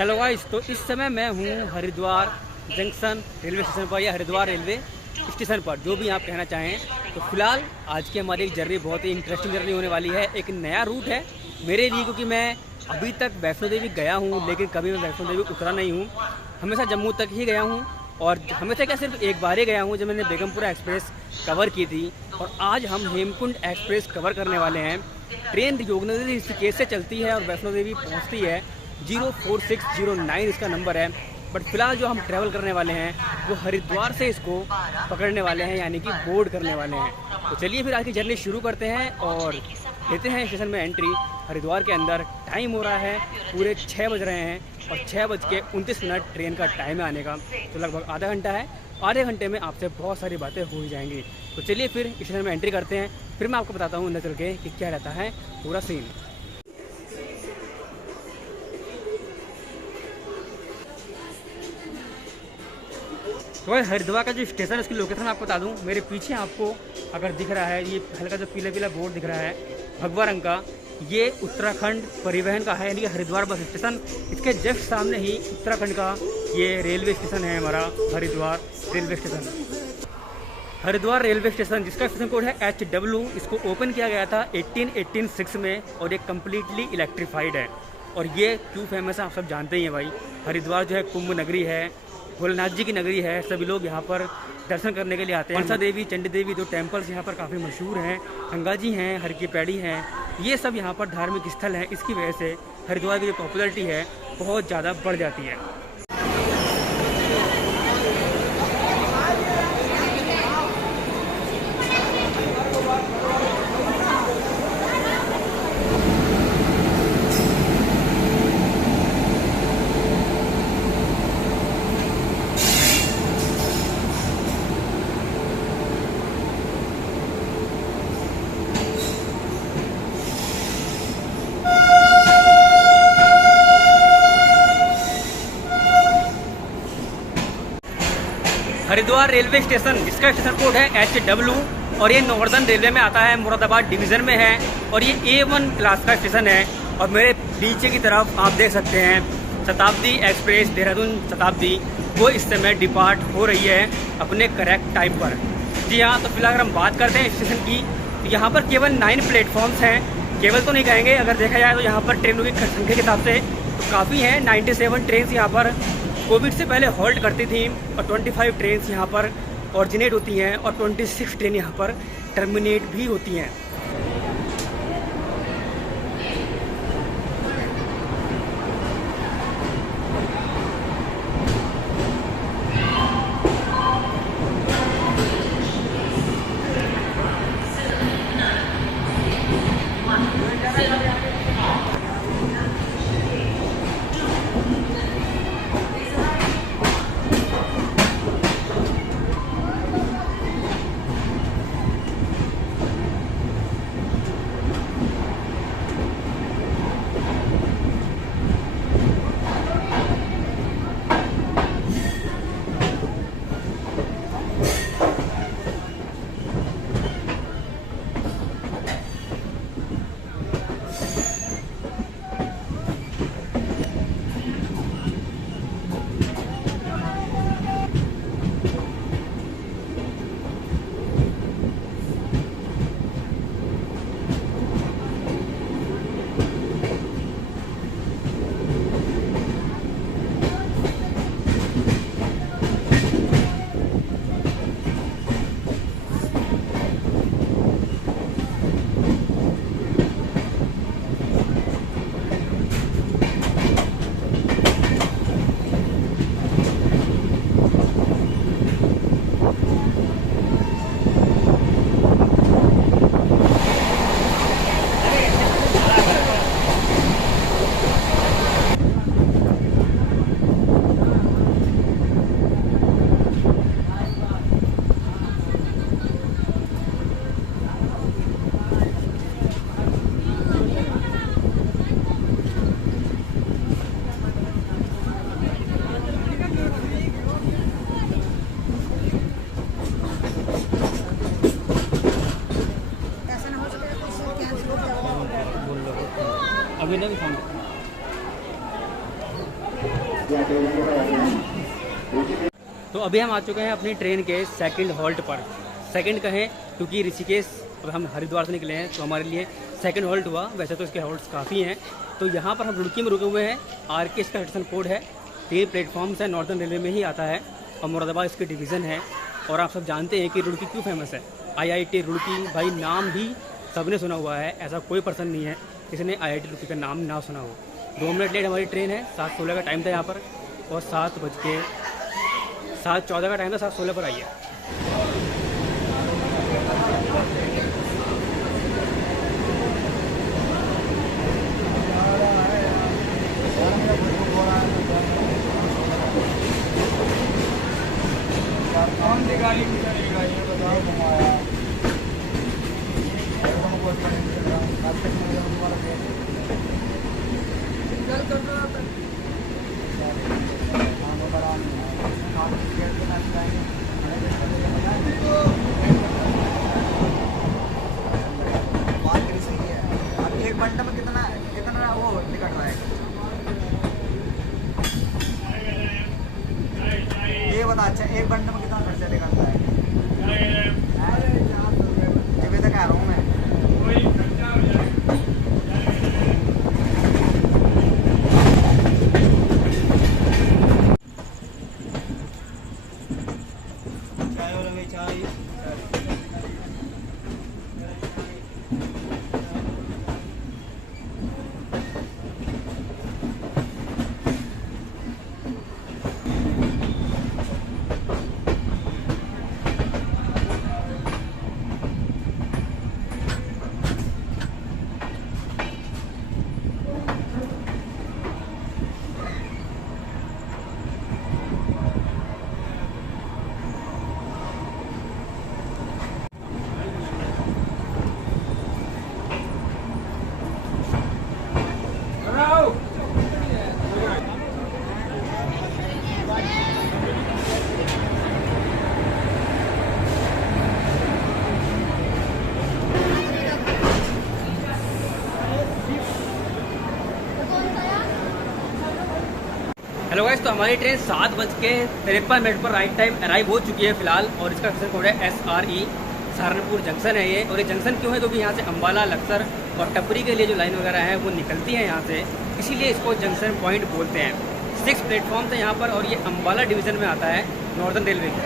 Hello guys, तो इस समय मैं हूँ हरिद्वार जंक्शन रेलवे स्टेशन पर या हरिद्वार रेलवे स्टेशन पर, जो भी आप कहना चाहें। तो फिलहाल आज की हमारी एक जर्नी बहुत ही इंटरेस्टिंग जर्नी होने वाली है। एक नया रूट है मेरे लिए, क्योंकि मैं अभी तक वैष्णो देवी गया हूँ लेकिन कभी मैं वैष्णो देवी उतरा नहीं हूँ। हमेशा जम्मू तक ही गया हूँ और हमेशा क्या सिर्फ एक बार ही गया हूँ जब मैंने बेगमपुरा एक्सप्रेस कवर की थी। और आज हम हेमकुंड एक्सप्रेस कवर करने वाले हैं। ट्रेन योगनगर ऋषिकेश से चलती है और वैष्णो देवी पहुँचती है। 04609 इसका नंबर है। बट फिलहाल जो हम ट्रैवल करने वाले हैं वो हरिद्वार से इसको पकड़ने वाले हैं, यानी कि बोर्ड करने वाले हैं। तो चलिए फिर आज की जर्नी शुरू करते हैं और लेते हैं स्टेशन में एंट्री हरिद्वार के अंदर। टाइम हो रहा है पूरे 6 बज रहे हैं और 6:29 ट्रेन का टाइम है आने का। तो लगभग आधा घंटा है। आधे घंटे में आपसे बहुत सारी बातें हो ही जाएंगी। तो चलिए फिर स्टेशन में एंट्री करते हैं, फिर मैं आपको बताता हूँ अंदर चल के कि क्या रहता है पूरा सीन। तो भाई हरिद्वार का जो स्टेशन है उसकी लोकेशन आपको बता दूं। मेरे पीछे आपको अगर दिख रहा है, ये हल्का जो पीला पीला बोर्ड दिख रहा है भगवा रंग का, ये उत्तराखंड परिवहन का है, यानी कि हरिद्वार बस स्टेशन। इसके जस्ट सामने ही उत्तराखंड का ये रेलवे स्टेशन है हमारा, Haridwar railway station. Haridwar railway station जिसका स्टेशन कोड है HW, इसको ओपन किया गया था 1886 में और ये कम्प्लीटली इलेक्ट्रीफाइड है। और ये क्यों फेमस है आप सब जानते ही हैं भाई। हरिद्वार जो है कुंभ नगरी है, भोलेनाथ जी की नगरी है। सभी लोग यहाँ पर दर्शन करने के लिए आते हैं। मनसा देवी, चंडी देवी, दो टेम्पल्स यहाँ पर काफ़ी मशहूर हैं। गंगा जी हैं, हर की पैड़ी हैं, ये सब यहाँ पर धार्मिक स्थल हैं। इसकी वजह से हरिद्वार की जो पॉपुलैरिटी है बहुत ज़्यादा बढ़ जाती है। हरिद्वार रेलवे स्टेशन जिसका स्टेशन कोड है HW और ये नॉर्दर्न रेलवे में आता है, मुरादाबाद डिवीज़न में है और ये A1 क्लास का स्टेशन है। और मेरे नीचे की तरफ आप देख सकते हैं शताब्दी एक्सप्रेस, देहरादून शताब्दी, वो इस समय डिपार्ट हो रही है अपने करेक्ट टाइम पर। जी हाँ, तो फिलहाल अगर हम बात करते हैं स्टेशन की, तो यहाँ पर केवल 9 प्लेटफॉर्म्स हैं। केवल तो नहीं कहेंगे, अगर देखा जाए तो यहाँ पर ट्रेनों की संख्या के हिसाब से तो काफ़ी हैं। 97 ट्रेन यहाँ पर कोविड से पहले हॉल्ट करती थी और 25 ट्रेन यहाँ पर ऑरिजिनेट होती हैं और 26 ट्रेन यहाँ पर टर्मिनेट भी होती हैं। अभी नहीं तो अभी हम आ चुके हैं अपनी ट्रेन के सेकंड हॉल्ट पर। सेकंड कहें क्योंकि ऋषिकेश और हम हरिद्वार से निकले हैं तो हमारे लिए सेकंड हॉल्ट हुआ। वैसे तो इसके हॉल्ट्स काफ़ी हैं। तो यहाँ पर हम रुड़की में रुके हुए हैं। RK इसका स्टेशन कोड है। 3 प्लेटफॉर्म्स है, नॉर्दर्न रेलवे में ही आता है और मुरादाबाद इसकी डिवीज़न है। और आप सब जानते हैं कि रुड़की क्यों फेमस है। IIT रुड़की, भाई नाम भी सबने सुना हुआ है, ऐसा कोई पर्सन नहीं है जिसने IIT रुड़की का नाम ना सुना हो। 2 मिनट लेट हमारी ट्रेन है। 7:16 का टाइम था यहाँ पर और 7:14 का टाइम था, 7:16 पर आई है। कौन सी गाड़ी में चलेगा ये बताओ घुमाया सही है। अब 1 घंटे में कितना कितना वो टिकट रहा है ये बता। अच्छा 1 घंटे में कितना खर्चा निकलता है? अभी तक आ रहा हूँ मैं। चाय वाला भाई चाय। हेलो गाइस, तो हमारी ट्रेन 7:53 पर राइट टाइम अराइव हो चुकी है फिलहाल। और इसका स्टेशन कोड है SRE, सहारनपुर जंक्शन है ये। और ये जंक्शन क्यों है? क्योंकि यहाँ से अम्बाला, लक्सर और टपरी के लिए जो लाइन वगैरह है वो निकलती है यहाँ से, इसीलिए इसको जंक्शन पॉइंट बोलते हैं। 6 प्लेटफॉर्म थे यहाँ पर और ये अम्बाला डिवीज़न में आता है नॉर्दर्न रेलवे की।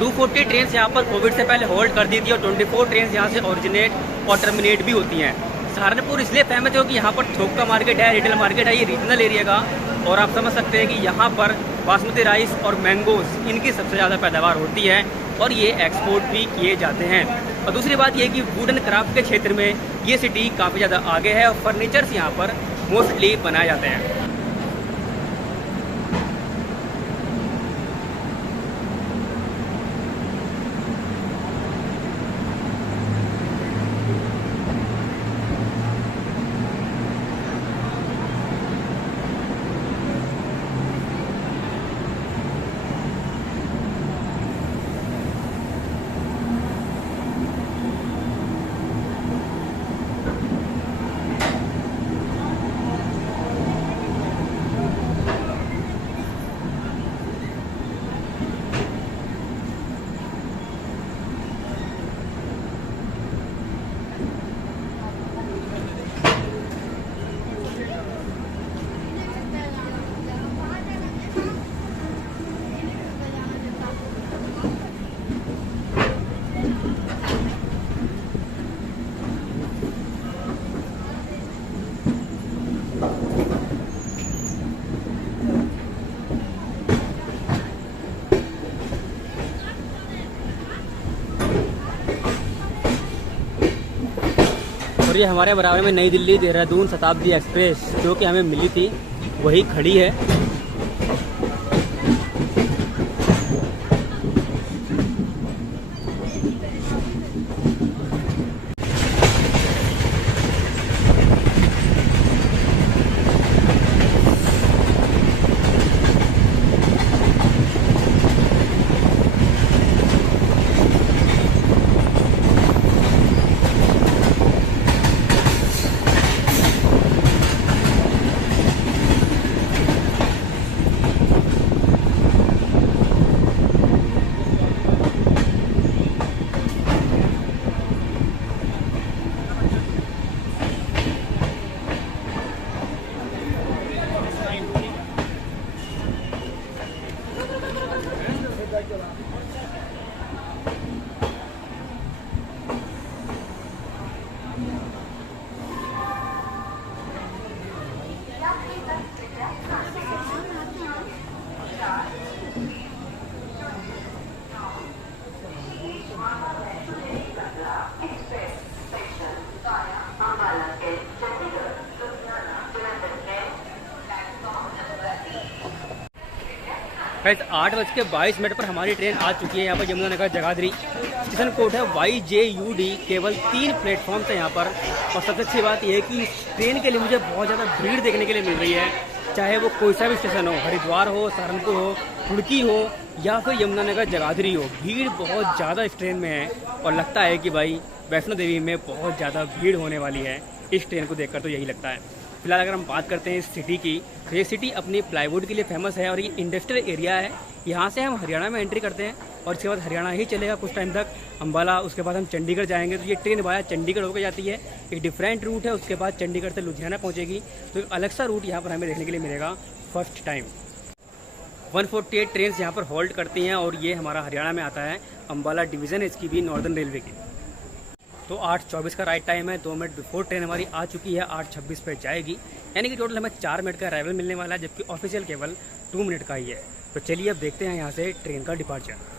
240 ट्रेन यहाँ पर कोविड से पहले होल्ड कर दी थी और 24 ट्रेन यहाँ से ओरिजिनेट और टर्मिनेट भी होती हैं। सहारनपुर इसलिए फेमस है क्योंकि यहाँ पर थोक का मार्केट है, रिटेल मार्केट है, ये रीजनल एरिया का। और आप समझ सकते हैं कि यहाँ पर बासमती राइस और मैंगोज़ इनकी सबसे ज़्यादा पैदावार होती है और ये एक्सपोर्ट भी किए जाते हैं। और दूसरी बात ये कि वुड एंड क्राफ्ट के क्षेत्र में ये सिटी काफ़ी ज़्यादा आगे है और फर्नीचर्स यहाँ पर मोस्टली बनाए जाते हैं। और ये हमारे बराबर में नई दिल्ली देहरादून शताब्दी एक्सप्रेस जो कि हमें मिली थी वही खड़ी है। गाइस 8:22 पर हमारी ट्रेन आ चुकी है। यहाँ पर यमुनानगर जगाधरी स्टेशन कोड है YJUD। केवल 3 प्लेटफॉर्म है यहाँ पर। और सबसे अच्छी बात यह है कि ट्रेन के लिए मुझे बहुत ज़्यादा भीड़ देखने के लिए मिल रही है, चाहे वो कोई सा भी स्टेशन हो, हरिद्वार हो, सहारनपुर हो, रुड़की हो या फिर यमुनानगर जगाधरी हो। भीड़ बहुत ज़्यादा इस ट्रेन में है और लगता है कि भाई वैष्णो देवी में बहुत ज़्यादा भीड़ होने वाली है इस ट्रेन को देखकर, तो यही लगता है। फिलहाल अगर हम बात करते हैं इस सिटी की, तो ये सिटी अपनी प्लाईवुड के लिए फेमस है और ये इंडस्ट्रियल एरिया है। यहाँ से हम हरियाणा में एंट्री करते हैं और इसके बाद हरियाणा ही चलेगा कुछ टाइम तक, अम्बाला, उसके बाद हम चंडीगढ़ जाएंगे। तो ये ट्रेन वाया चंडीगढ़ होकर जाती है, एक डिफरेंट रूट है। उसके बाद चंडीगढ़ से लुधियाना पहुँचेगी, तो एक अलग सा रूट यहाँ पर हमें देखने के लिए मिलेगा फर्स्ट टाइम। 148 ट्रेन यहाँ पर होल्ड करती हैं और ये हमारा हरियाणा में आता है। अम्बाला डिवीज़न है इसकी भी, नॉर्दर्न रेलवे की। तो 8:24 का राइट टाइम है, 2 मिनट बिफोर ट्रेन हमारी आ चुकी है, 8:26 पर जाएगी। यानी कि टोटल हमें 4 मिनट का अराइवल मिलने वाला है, जबकि ऑफिशियल केवल 2 मिनट का ही है। तो चलिए अब देखते हैं यहाँ से ट्रेन का डिपार्चर।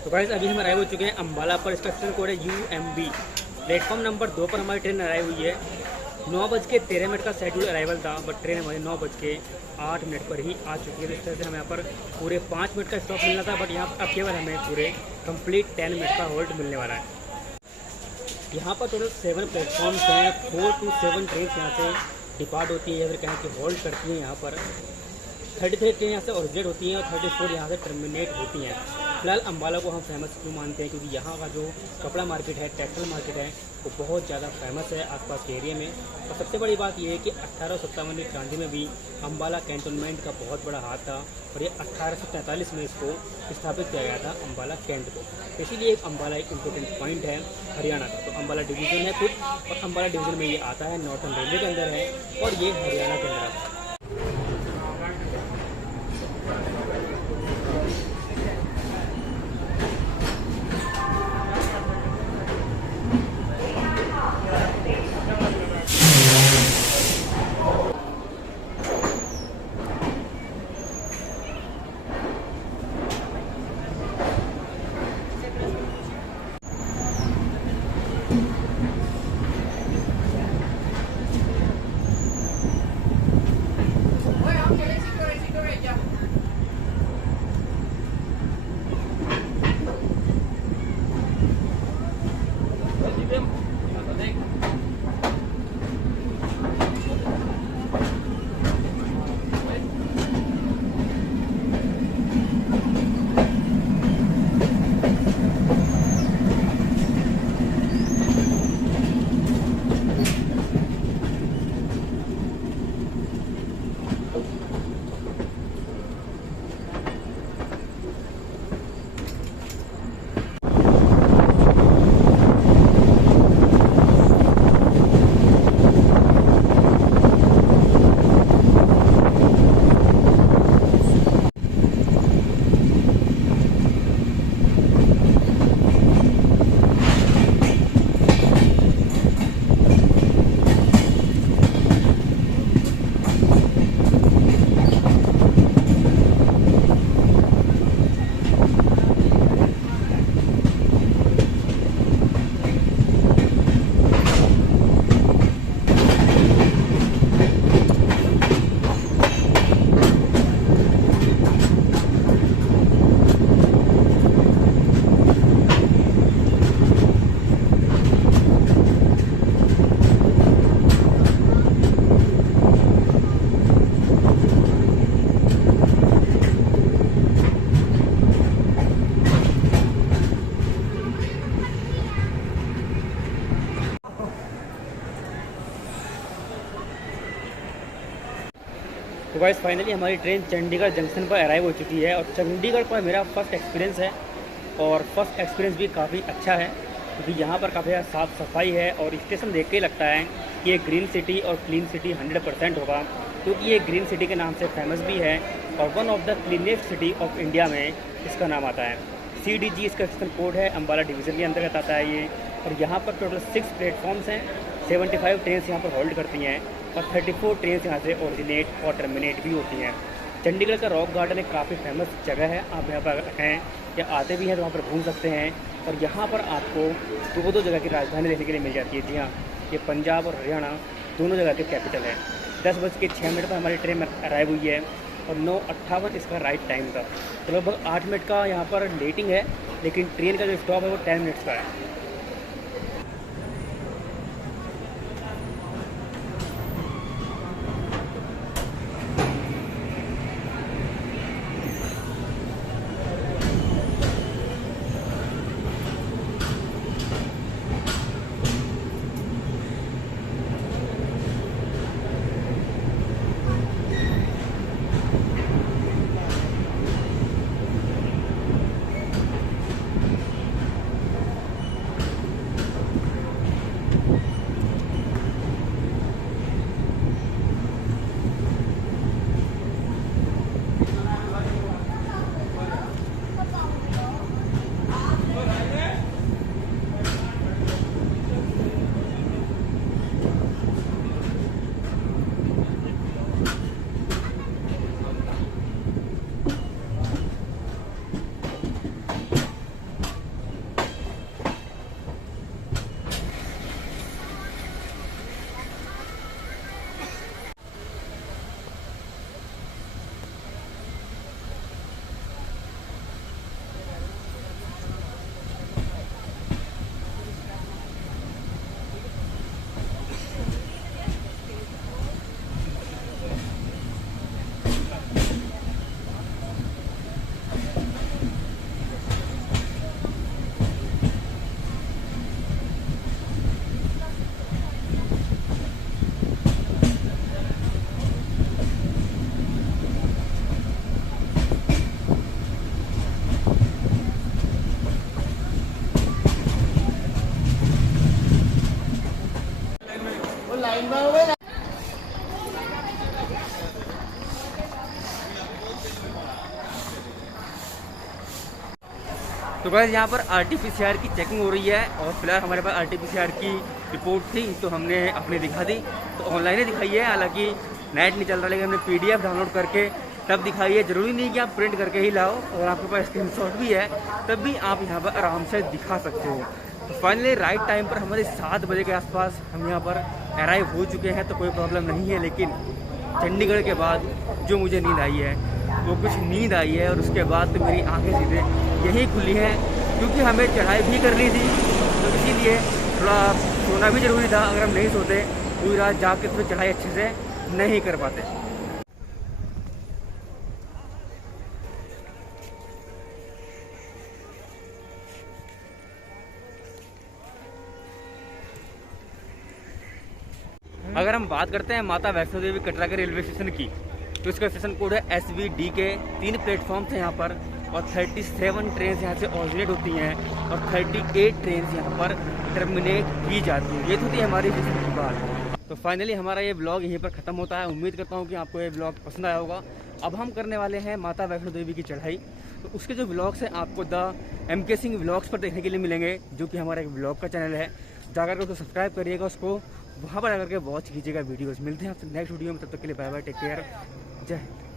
तो गाइस अभी हम अराइव हो चुके हैं अम्बाला पर। स्टेशन कोड है UMB। प्लेटफॉर्म नंबर 2 पर हमारी ट्रेन अराइव हुई है। 9:13 का शेड्यूल अराइवल था, बट ट्रेन हमारी 9:08 पर ही आ चुकी है। इस तरह से हमें यहाँ पर पूरे 5 मिनट का स्टॉप मिलना था, बट यहाँ पर अब केवल हमें पूरे कंप्लीट 10 मिनट का होल्ड मिलने वाला है। यहाँ पर टोटल 7 प्लेटफॉर्म्स हैं। 4 to 7 ट्रेन यहाँ से डिपार्ट होती है या फिर कहें कि होल्ड करती हैं। यहाँ पर 33 ट्रेन यहाँ से ओरिजिनेट होती हैं और 34 यहाँ से टर्मिनेट होती हैं। फिलहाल अम्बाला को हम फेमस क्यों मानते हैं, क्योंकि यहाँ का जो कपड़ा मार्केट है, टेक्सटाइल मार्केट है, वो बहुत ज़्यादा फेमस है आसपास के एरिया में। और सबसे बड़ी बात यह है कि 1857 की क्रांति में भी अम्बाला कैंटोनमेंट का बहुत बड़ा हाथ था और ये 1843 में इसको स्थापित किया गया था अम्बाला कैंट को। इसीलिए अम्बाला एक इम्पोर्टेंट पॉइंट है हरियाणा का। तो अम्बाला डिवीज़न है खुद, और अम्बाला डिवीज़न में ये आता है, नॉर्थन रेलवे के अंदर है और ये हरियाणा के अंदर आता है। तो गाइस फाइनली हमारी ट्रेन चंडीगढ़ जंक्शन पर अराइव हो चुकी है और चंडीगढ़ पर मेरा फर्स्ट एक्सपीरियंस है और फर्स्ट एक्सपीरियंस भी काफ़ी अच्छा है क्योंकि यहाँ पर काफ़ी साफ़ सफाई है और स्टेशन देख के ही लगता है कि ये ग्रीन सिटी और क्लीन सिटी 100% होगा क्योंकि ये ग्रीन सिटी के नाम से फेमस भी है और one of the cleanest city of India में इसका नाम आता है। CDG इसका स्टेशन कोड है, अम्बाला डिवीज़न के अंतर्गत आता है ये। और यहाँ पर टोटल 6 प्लेटफॉर्म्स हैं, 75 ट्रेन यहाँ पर होल्ड करती हैं और 34 ट्रेन यहाँ से ओरिजिनेट और टर्मिनेट भी होती हैं। चंडीगढ़ का रॉक गार्डन एक काफ़ी फेमस जगह है, आप यहाँ पर हैं या आते भी हैं तो वहाँ पर घूम सकते हैं। और यहाँ पर आपको दो जगह की राजधानी देखने के लिए मिल जाती है। जी हाँ, ये पंजाब और हरियाणा दोनों जगह के कैपिटल है। 10:06 पर हमारी ट्रेन अराइव हुई है और 9:58 इसका राइट टाइम था। तो लगभग 8 मिनट का यहाँ पर लेटिंग है, लेकिन ट्रेन का जो स्टॉप है वो 10 मिनट्स का है। तो गाइस यहाँ पर RT-PCR की चेकिंग हो रही है और फिलहाल हमारे पास RT-PCR की रिपोर्ट थी तो हमने अपनी दिखा दी। तो ऑनलाइन ही दिखाई है, हालांकि नेट नहीं चल रहा, लेकिन हमने PDF डाउनलोड करके तब दिखाई है। ज़रूरी नहीं कि आप प्रिंट करके ही लाओ, और आपके पास स्क्रीनशॉट भी है तब भी आप यहाँ पर आराम से दिखा सकते हो। तो फाइनली राइट टाइम पर हमारे 7 बजे के आसपास हम यहाँ पर अराइव हो चुके हैं, तो कोई प्रॉब्लम नहीं है। लेकिन चंडीगढ़ के बाद जो मुझे नींद आई है वो कुछ नींद आई है और उसके बाद तो मेरी आंखें सीधे यही खुली हैं क्योंकि हमें चढ़ाई भी करनी थी, तो इसीलिए थोड़ा सोना भी ज़रूरी था। अगर हम नहीं सोते पूरी रात जाग के तो चढ़ाई अच्छे से नहीं कर पाते। अगर हम बात करते हैं माता वैष्णो देवी कटरा के रेलवे स्टेशन की, तो इसका स्टेशन कोड है SVD के। 3 प्लेटफॉर्म्स हैं यहाँ पर और 37 ट्रेन यहाँ से ऑरिजिनेट होती हैं और 38 ट्रेन यहाँ पर टर्मिनेट की जाती हैं। ये तो थी हमारी स्टेशन की बात। तो फाइनली हमारा ये ब्लॉग यहीं पर ख़त्म होता है। उम्मीद करता हूँ कि आपको ये ब्लॉग पसंद आया होगा। अब हम करने वाले हैं माता वैष्णो देवी की चढ़ाई, तो उसके जो ब्लॉग्स हैं आपको द MK सिंह व्लॉग्स पर देखने के लिए मिलेंगे, जो कि हमारा एक ब्लॉग का चैनल है। जाकर के उसको सब्सक्राइब करिएगा, उसको वहाँ पर आकर के वॉच कीजिएगा वीडियोज़। मिलते हैं आपसे नेक्स्ट वीडियो में, तब तक के लिए बाय बाय, टेक केयर, जय हिंद।